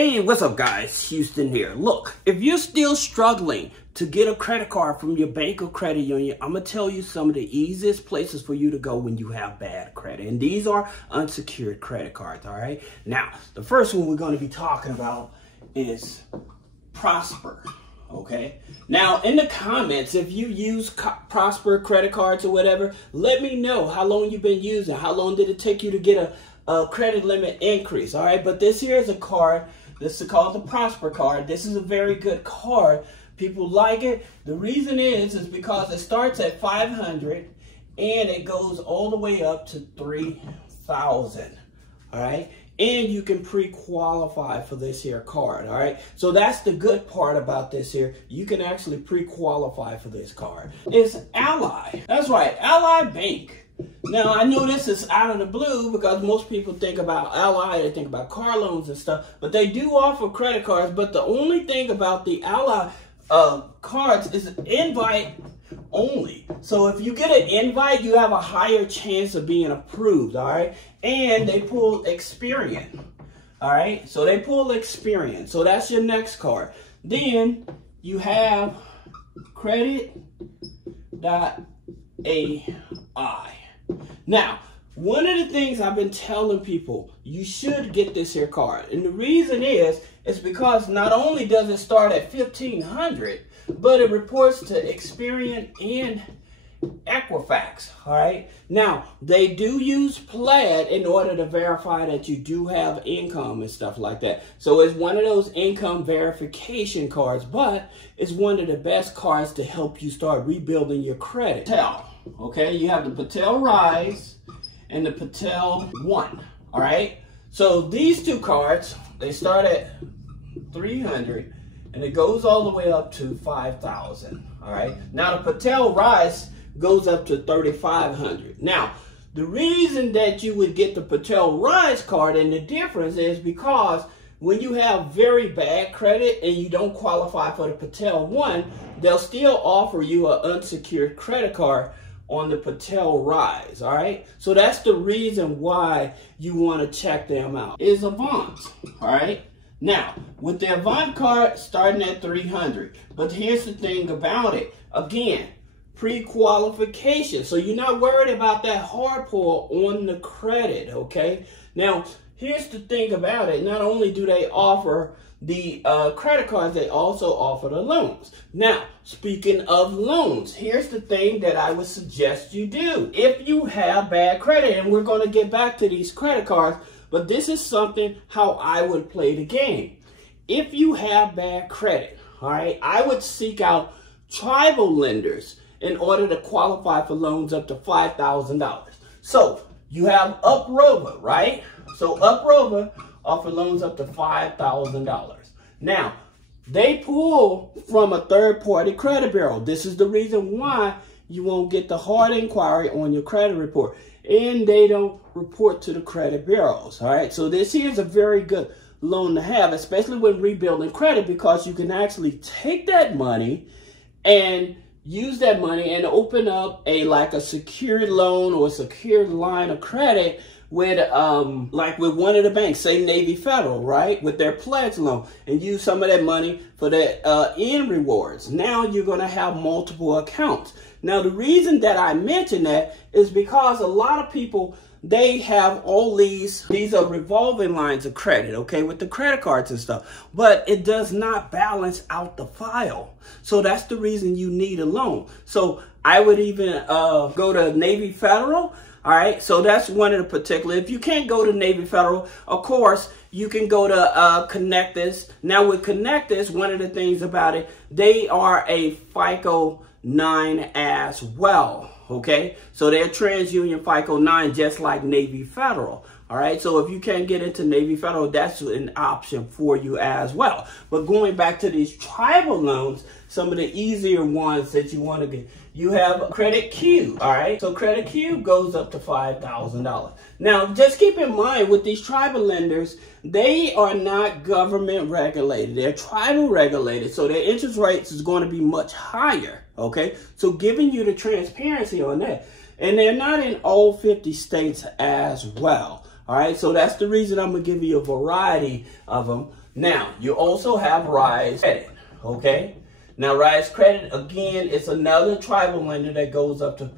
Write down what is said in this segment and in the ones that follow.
Hey, what's up guys? Houston here. Look, if you're still struggling to get a credit card from your bank or credit union, I'm going to tell you some of the easiest places for you to go when you have bad credit. And these are unsecured credit cards, all right? Now, the first one we're going to be talking about is Prosper, okay? Now, in the comments, if you use Prosper credit cards or whatever, let me know how long you've been using. How long did it take you to get a credit limit increase, all right? But this here is a card. This is called the Prosper card. This is a very good card. People like it. The reason is because it starts at $500 and it goes all the way up to $3,000, all right? And you can pre-qualify for this here card, all right? So that's the good part about this here. You can actually pre-qualify for this card. It's Ally. That's right, Ally Bank. Now, I know this is out of the blue because most people think about Ally, they think about car loans and stuff, but they do offer credit cards. But the only thing about the Ally cards is invite only. So if you get an invite, you have a higher chance of being approved, all right? And they pull Experian, all right? So they pull Experian. So that's your next card. Then you have Credit.ai. Now, one of the things I've been telling people, you should get this here card. And the reason is because not only does it start at $1,500, but it reports to Experian and Equifax, all right? Now, they do use Plaid in order to verify that you do have income and stuff like that. So it's one of those income verification cards, but it's one of the best cards to help you start rebuilding your credit. Okay, you have the Patel Rise and the Patel One, all right? So these two cards, they start at $300 and it goes all the way up to $5,000, all right? Now the Patel Rise goes up to $3,500. Now, the reason that you would get the Patel Rise card and the difference is because when you have very bad credit and you don't qualify for the Patel One, they'll still offer you an unsecured credit card on the Patel Rise, all right? So that's the reason why you want to check them out. Is Avant, all right? Now, with the Avant card starting at $300, but here's the thing about it. Again, pre-qualification. So you're not worried about that hard pull on the credit, okay? Now, here's the thing about it. Not only do they offer the credit cards, they also offer the loans. Now, speaking of loans, here's the thing that I would suggest you do. If you have bad credit, and we're going to get back to these credit cards, but this is something how I would play the game. If you have bad credit, all right, I would seek out tribal lenders in order to qualify for loans up to $5,000. So you have Uprover, right? So Uprover offer loans up to $5,000. Now, they pull from a third-party credit bureau. This is the reason why you won't get the hard inquiry on your credit report. And they don't report to the credit bureaus, all right? So this here is a very good loan to have, especially when rebuilding credit, because you can actually take that money and use that money and open up like a secured loan or a secured line of credit with like with one of the banks, say Navy Federal, right, with their pledge loan, and use some of that money for that end rewards. Now you're going to have multiple accounts. Now the reason that I mention that is because a lot of people, they have all these are revolving lines of credit, okay, with the credit cards and stuff, but it does not balance out the file. So that's the reason you need a loan. So I would even go to Navy Federal. All right, so that's one of the particular. If you can't go to Navy Federal, of course, you can go to Connectus. Now with Connectus, one of the things about it, they are a FICO 9 as well, okay? So they're TransUnion FICO 9 just like Navy Federal. All right, so if you can't get into Navy Federal, that's an option for you as well. But going back to these tribal loans, some of the easier ones that you want to get, you have Credit Q, all right? So Credit Q goes up to $5,000. Now, just keep in mind with these tribal lenders, they are not government regulated. They're tribal regulated, so their interest rates is going to be much higher, okay? So giving you the transparency on that. And they're not in all 50 states as well. All right, so that's the reason I'm going to give you a variety of them Now, you also have Rise Credit, okay? Now, Rise Credit, again, it's another tribal lender that goes up to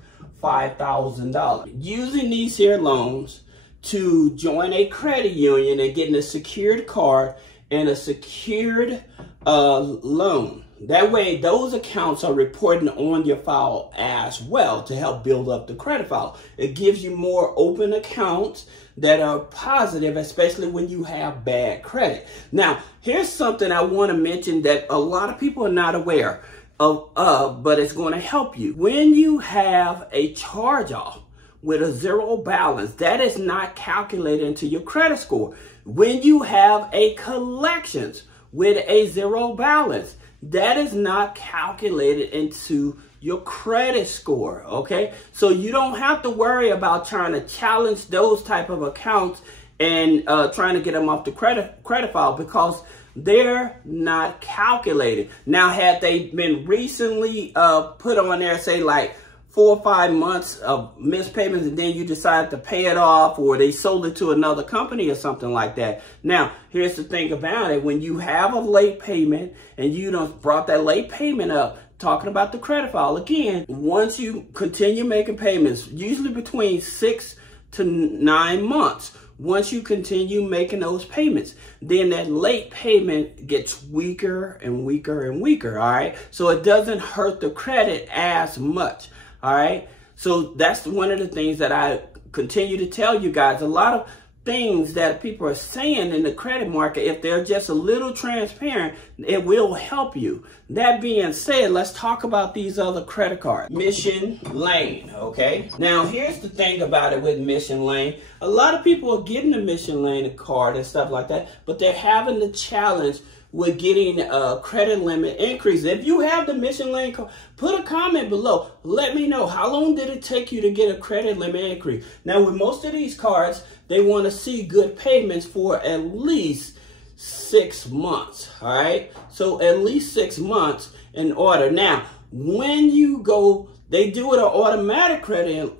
$5,000. Using these here loans to join a credit union and getting a secured card and a secured loan. That way, those accounts are reporting on your file as well to help build up the credit file. It gives you more open accounts that are positive, especially when you have bad credit. Now, here's something I want to mention that a lot of people are not aware of, but it's going to help you. When you have a charge-off with a zero balance, that is not calculated into your credit score. When you have a collections with a zero balance, that is not calculated into your credit score, okay? So you don't have to worry about trying to challenge those type of accounts and trying to get them off the credit file because they're not calculated. Now, had they been recently put on there, say like 4 or 5 months of missed payments, and then you decide to pay it off, or they sold it to another company or something like that. Now, here's the thing about it. When you have a late payment and you done brought that late payment up, talking about the credit file again, once you continue making payments, usually between 6 to 9 months, once you continue making those payments, then that late payment gets weaker and weaker and weaker, all right? So it doesn't hurt the credit as much. All right. So that's one of the things that I continue to tell you guys. A lot of things that people are saying in the credit market, if they're just a little transparent, it will help you. That being said, let's talk about these other credit cards. Mission Lane, okay? Now, here's the thing about it with Mission Lane. A lot of people are getting the Mission Lane card and stuff like that, but they're having the challenge with getting a credit limit increase. If you have the Mission Lane card, put a comment below. Let me know, how long did it take you to get a credit limit increase? Now, with most of these cards, they want to see good payments for at least 6 months, all right? So at least 6 months in order. Now, when you go, they do it an automatic credit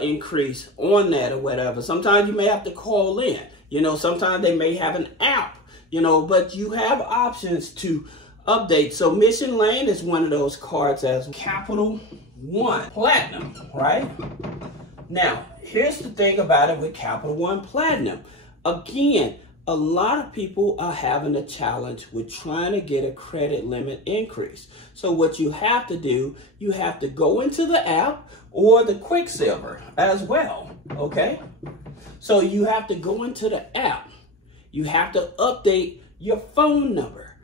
increase on that or whatever. Sometimes you may have to call in. You know, sometimes they may have an app. You know, but you have options to update. So Mission Lane is one of those cards as Capital One Platinum, right? Now, here's the thing about it with Capital One Platinum. Again, a lot of people are having a challenge with trying to get a credit limit increase. So what you have to do, you have to go into the app or the Quicksilver as well, okay? So you have to go into the app. You have to update your phone number.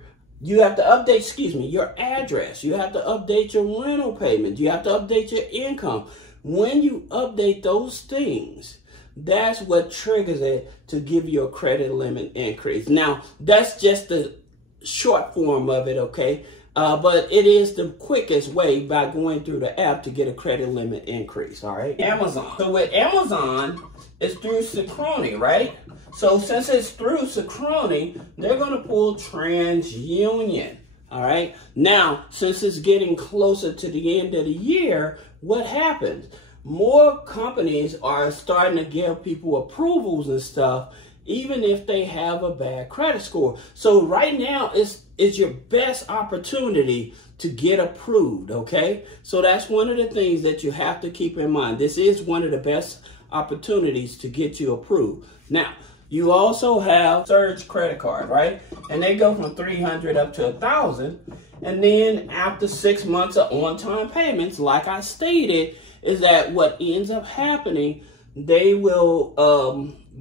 You have to update, your address. You have to update your rental payment. You have to update your income. When you update those things, that's what triggers it to give you a credit limit increase. Now, that's just the short form of it, okay? But it is the quickest way by going through the app to get a credit limit increase, all right? Amazon. So with Amazon, it's through Synchrony, right? So since it's through Synchrony, they're going to pull TransUnion, all right? Now, since it's getting closer to the end of the year, what happens? More companies are starting to give people approvals and stuff, even if they have a bad credit score. So right now, it's your best opportunity to get approved, okay? So that's one of the things that you have to keep in mind. This is one of the best opportunities to get you approved. Now, you also have Surge credit card, right? And they go from $300 up to $1,000. And then after 6 months of on-time payments, like I stated, is that what ends up happening, they will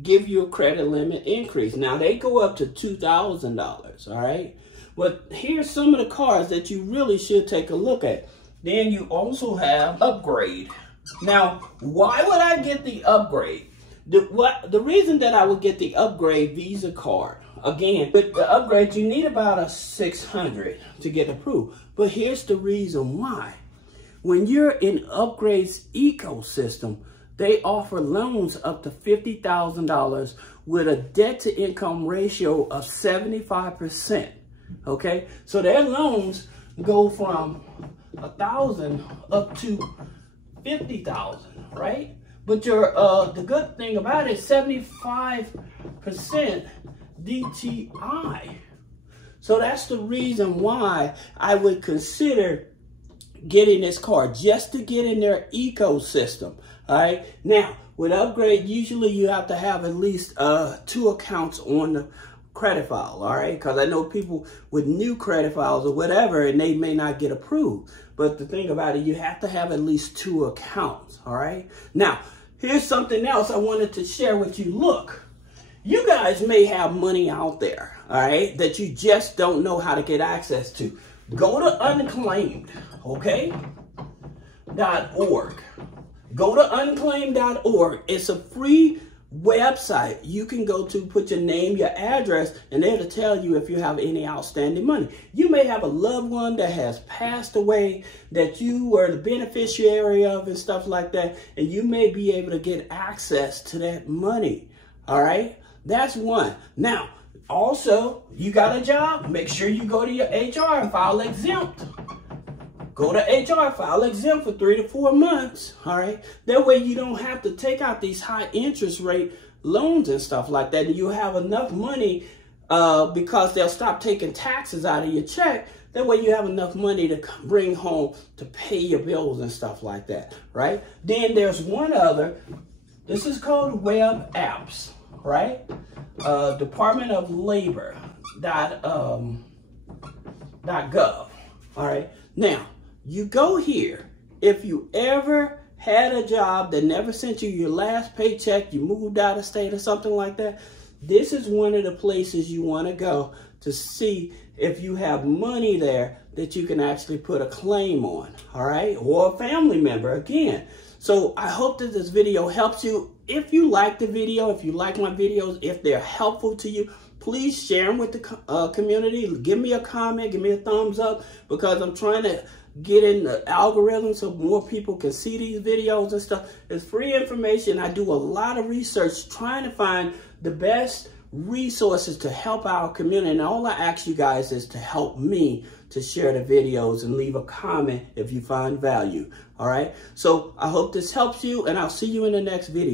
give you a credit limit increase. Now, they go up to $2,000, all right? But here's some of the cards that you really should take a look at. Then you also have Upgrade. Now, why would I get the Upgrade? The reason that I would get the Upgrade Visa card, again, with the Upgrade, you need about a $600 to get approved. But here's the reason why. When you're in Upgrade's ecosystem, they offer loans up to $50,000 with a debt-to-income ratio of 75%. Okay, so their loans go from $1,000 up to $50,000, right? But the good thing about it is 75% DTI, So that's the reason why I would consider getting this card, just to get in their ecosystem. All right. Now, with Upgrade, usually you have to have at least 2 accounts on the credit file. All right. Because I know people with new credit files or whatever, and they may not get approved. But the thing about it, you have to have at least 2 accounts. All right. Now, here's something else I wanted to share with you. Look, you guys may have money out there, all right, that you just don't know how to get access to. Go to unclaimed, okay, .org. Go to unclaimed.org. It's a free website you can go to, put your name, your address, and it'll tell you if you have any outstanding money. You may have a loved one that has passed away that you were the beneficiary of and stuff like that, and you may be able to get access to that money, all right? That's one. Now, also, you got a job, make sure you go to your HR and file exempt. Go to HR, file exempt for 3 to 4 months, all right? That way you don't have to take out these high interest rate loans and stuff like that. And you have enough money because they'll stop taking taxes out of your check. That way you have enough money to bring home to pay your bills and stuff like that, right? Then there's one other. This is called Web Apps, right? Department of Labor .gov, all right? Now, you go here. If you ever had a job that never sent you your last paycheck, you moved out of state or something like that, this is one of the places you want to go to see if you have money there that you can actually put a claim on, all right? Or a family member, again. So I hope that this video helps you. If you like the video, if you like my videos, if they're helpful to you, please share them with the community. Give me a comment, give me a thumbs up, because I'm trying to get in the algorithm so more people can see these videos and stuff. It's free information. I do a lot of research trying to find the best resources to help our community. And all I ask you guys is to help me to share the videos and leave a comment if you find value. All right. So I hope this helps you, and I'll see you in the next video.